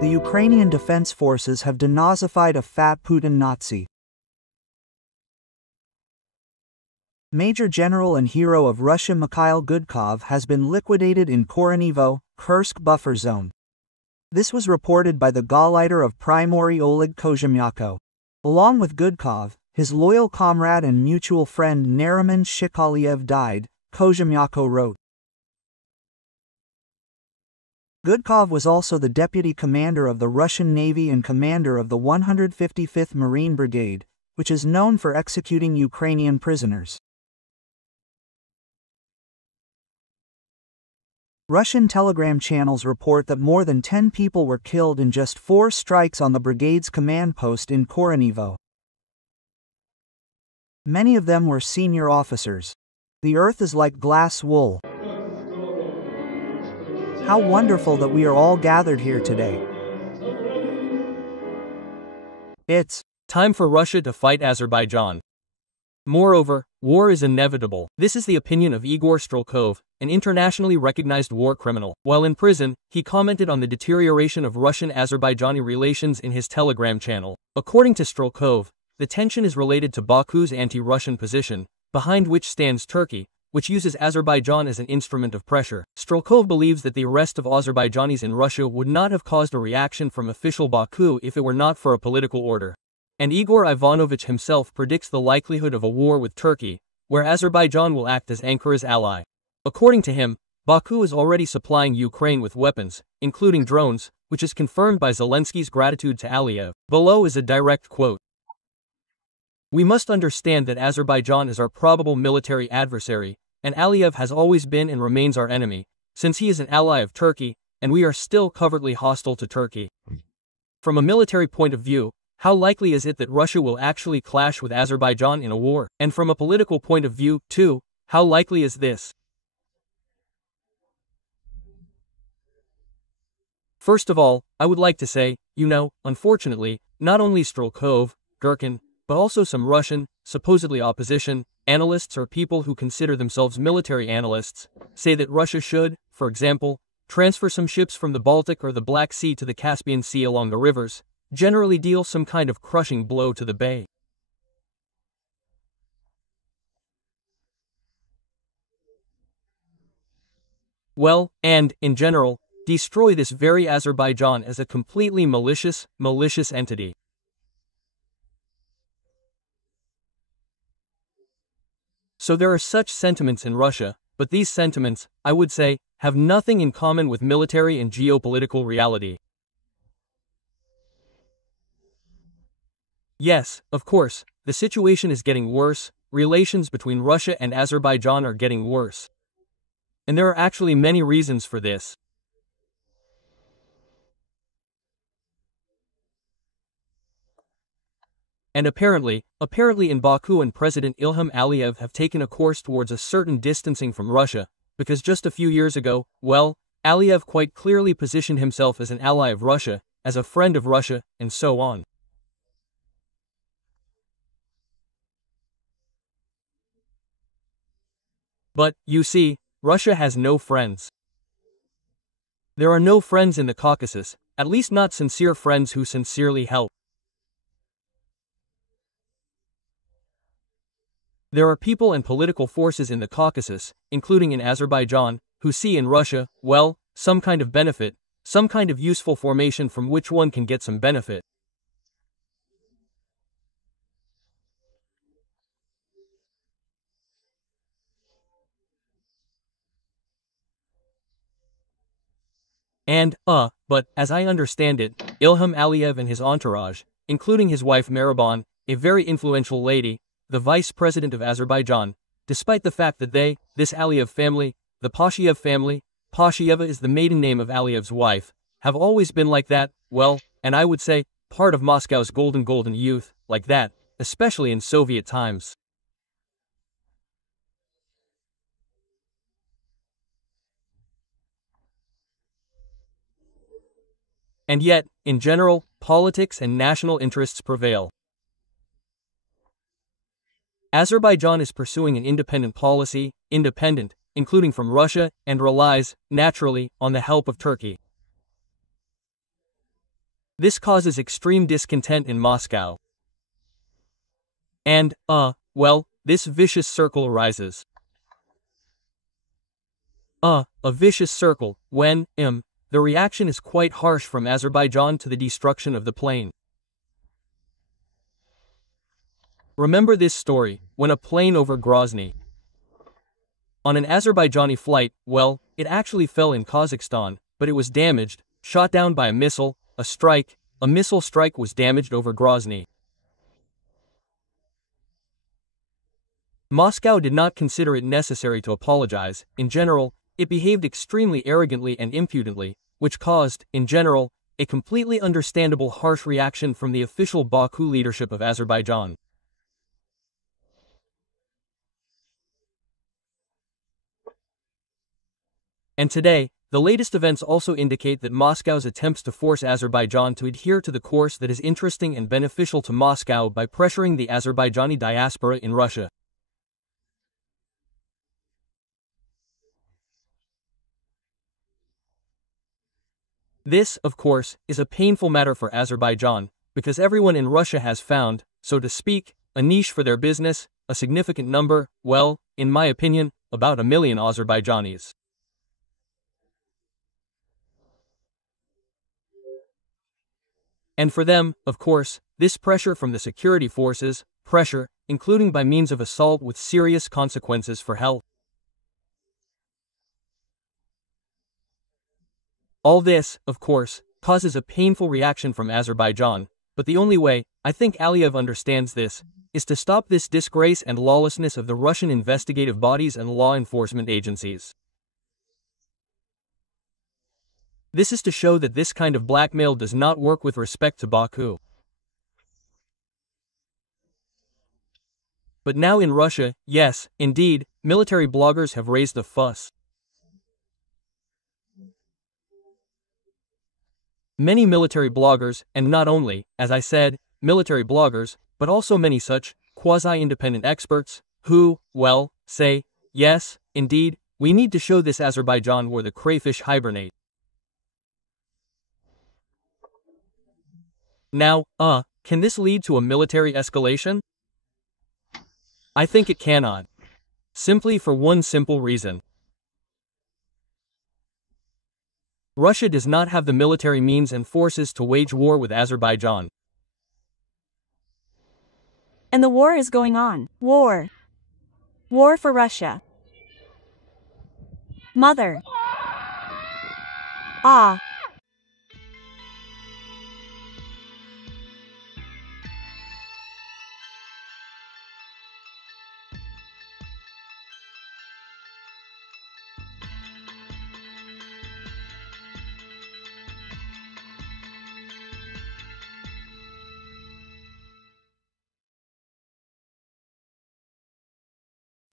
The Ukrainian Defense Forces have denazified a fat Putin Nazi. Major General and hero of Russia Mikhail Gudkov has been liquidated in Koronivo, Kursk buffer zone. This was reported by the Gauleiter of Primory Oleg Kozhemyako. Along with Gudkov, his loyal comrade and mutual friend Nariman Shikaliev died, Kozhemyako wrote. Gudkov was also the deputy commander of the Russian Navy and commander of the 155th Marine Brigade, which is known for executing Ukrainian prisoners. Russian telegram channels report that more than 10 people were killed in just 4 strikes on the brigade's command post in Koronivo. Many of them were senior officers. The earth is like glass wool. How wonderful that we are all gathered here today. It's time for Russia to fight Azerbaijan. Moreover, war is inevitable. This is the opinion of Igor Strelkov, an internationally recognized war criminal. While in prison, he commented on the deterioration of Russian-Azerbaijani relations in his Telegram channel. According to Strelkov, the tension is related to Baku's anti-Russian position, behind which stands Turkey, which uses Azerbaijan as an instrument of pressure. Strelkov believes that the arrest of Azerbaijanis in Russia would not have caused a reaction from official Baku if it were not for a political order. And Igor Ivanovich himself predicts the likelihood of a war with Turkey, where Azerbaijan will act as Ankara's ally. According to him, Baku is already supplying Ukraine with weapons, including drones, which is confirmed by Zelensky's gratitude to Aliyev. Below is a direct quote. We must understand that Azerbaijan is our probable military adversary, and Aliyev has always been and remains our enemy, since he is an ally of Turkey, and we are still covertly hostile to Turkey. From a military point of view, how likely is it that Russia will actually clash with Azerbaijan in a war? And from a political point of view, too, how likely is this? First of all, I would like to say, unfortunately, not only Strelkov, Gherkin, but also some Russian, supposedly opposition, analysts or people who consider themselves military analysts, say that Russia should, for example, transfer some ships from the Baltic or the Black Sea to the Caspian Sea along the rivers, generally deal some kind of crushing blow to the bay. Well, and, in general, destroy this very Azerbaijan as a completely malicious entity. So there are such sentiments in Russia, but these sentiments, I would say, have nothing in common with military and geopolitical reality. Yes, of course, the situation is getting worse, relations between Russia and Azerbaijan are getting worse. And there are actually many reasons for this. And apparently in Baku and President Ilham Aliyev have taken a course towards a certain distancing from Russia, because just a few years ago, Aliyev quite clearly positioned himself as an ally of Russia, as a friend of Russia, and so on. But, you see, Russia has no friends. There are no friends in the Caucasus, at least not sincere friends who sincerely help. There are people and political forces in the Caucasus, including in Azerbaijan, who see in Russia, some kind of benefit, some kind of useful formation from which one can get some benefit. And, but, as I understand it, Ilham Aliyev and his entourage, including his wife Mehriban, a very influential lady, the vice president of Azerbaijan, despite the fact that this Aliyev family, the Pashayev family, Pashayeva is the maiden name of Aliyev's wife, have always been like that, and I would say, part of Moscow's golden youth, like that, especially in Soviet times. And yet, in general, politics and national interests prevail. Azerbaijan is pursuing an independent policy, including from Russia, and relies, naturally, on the help of Turkey. This causes extreme discontent in Moscow. And, well, this vicious circle arises. A vicious circle, when, the reaction is quite harsh from Azerbaijan to the destruction of the plane. Remember this story, when a plane over Grozny. On an Azerbaijani flight, well, it actually fell in Kazakhstan, but it was damaged, shot down by a missile strike was damaged over Grozny. Moscow did not consider it necessary to apologize. In general, it behaved extremely arrogantly and impudently, which caused, in general, a completely understandable harsh reaction from the official Baku leadership of Azerbaijan. And today, the latest events also indicate that Moscow's attempts to force Azerbaijan to adhere to the course that is interesting and beneficial to Moscow by pressuring the Azerbaijani diaspora in Russia. This, of course, is a painful matter for Azerbaijan, because everyone in Russia has found, so to speak, a niche for their business, a significant number, well, in my opinion, about 1 million Azerbaijanis. And for them, of course, this pressure from the security forces, pressure, including by means of assault with serious consequences for health. All this, of course, causes a painful reaction from Azerbaijan, but the only way, I think Aliyev understands this, is to stop this disgrace and lawlessness of the Russian investigative bodies and law enforcement agencies. This is to show that this kind of blackmail does not work with respect to Baku. But now in Russia, yes, indeed, military bloggers have raised a fuss. Many military bloggers, and not only, as I said, military bloggers, but also many such, quasi-independent experts, who, well, say, yes, indeed, we need to show this Azerbaijan where the crayfish hibernate. Now, can this lead to a military escalation? I think it cannot. Simply for one simple reason. Russia does not have the military means and forces to wage war with Azerbaijan. And the war is going on. War. War for Russia. Mother. Ah.